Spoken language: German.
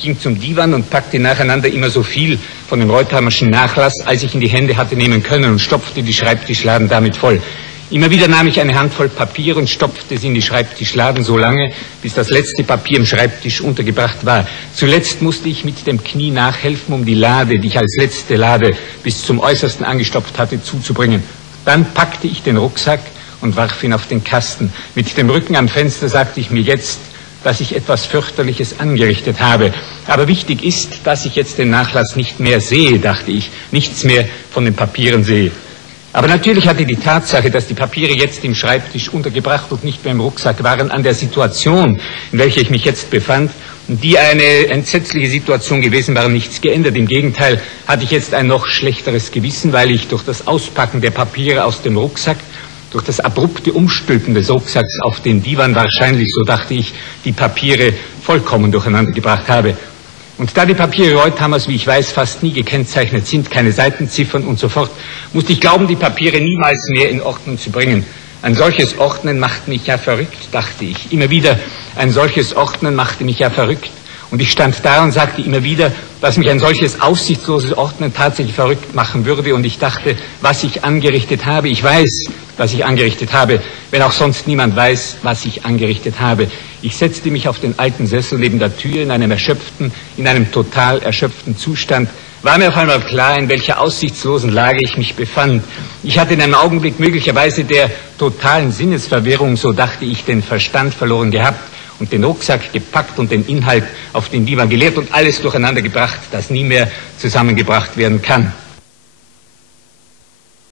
Ich ging zum Divan und packte nacheinander immer so viel von dem Reuthamerschen Nachlass, als ich in die Hände hatte nehmen können, und stopfte die Schreibtischladen damit voll. Immer wieder nahm ich eine Handvoll Papier und stopfte sie in die Schreibtischladen so lange, bis das letzte Papier im Schreibtisch untergebracht war. Zuletzt musste ich mit dem Knie nachhelfen, um die Lade, die ich als letzte Lade bis zum Äußersten angestopft hatte, zuzubringen. Dann packte ich den Rucksack und warf ihn auf den Kasten. Mit dem Rücken am Fenster sagte ich mir jetzt, dass ich etwas Fürchterliches angerichtet habe. Aber wichtig ist, dass ich jetzt den Nachlass nicht mehr sehe, dachte ich, nichts mehr von den Papieren sehe. Aber natürlich hatte die Tatsache, dass die Papiere jetzt im Schreibtisch untergebracht und nicht mehr im Rucksack waren, an der Situation, in welcher ich mich jetzt befand, die eine entsetzliche Situation gewesen war, nichts geändert. Im Gegenteil hatte ich jetzt ein noch schlechteres Gewissen, weil ich durch das Auspacken der Papiere aus dem Rucksack, durch das abrupte Umstülpen des Rucksacks auf den Divan wahrscheinlich, so dachte ich, die Papiere vollkommen durcheinander gebracht habe. Und da die Papiere Reuthamers, wie ich weiß, fast nie gekennzeichnet sind, keine Seitenziffern und so fort, musste ich glauben, die Papiere niemals mehr in Ordnung zu bringen. Ein solches Ordnen macht mich ja verrückt, dachte ich. Immer wieder, ein solches Ordnen machte mich ja verrückt. Und ich stand da und sagte immer wieder, dass mich ein solches aussichtsloses Ordnen tatsächlich verrückt machen würde. Und ich dachte, was ich angerichtet habe. Ich weiß, was ich angerichtet habe, wenn auch sonst niemand weiß, was ich angerichtet habe. Ich setzte mich auf den alten Sessel neben der Tür in einem total erschöpften Zustand. War mir auf einmal klar, in welcher aussichtslosen Lage ich mich befand. Ich hatte in einem Augenblick möglicherweise der totalen Sinnesverwirrung, so dachte ich, den Verstand verloren gehabt und den Rucksack gepackt und den Inhalt auf den Divan geleert und alles durcheinander gebracht, das nie mehr zusammengebracht werden kann.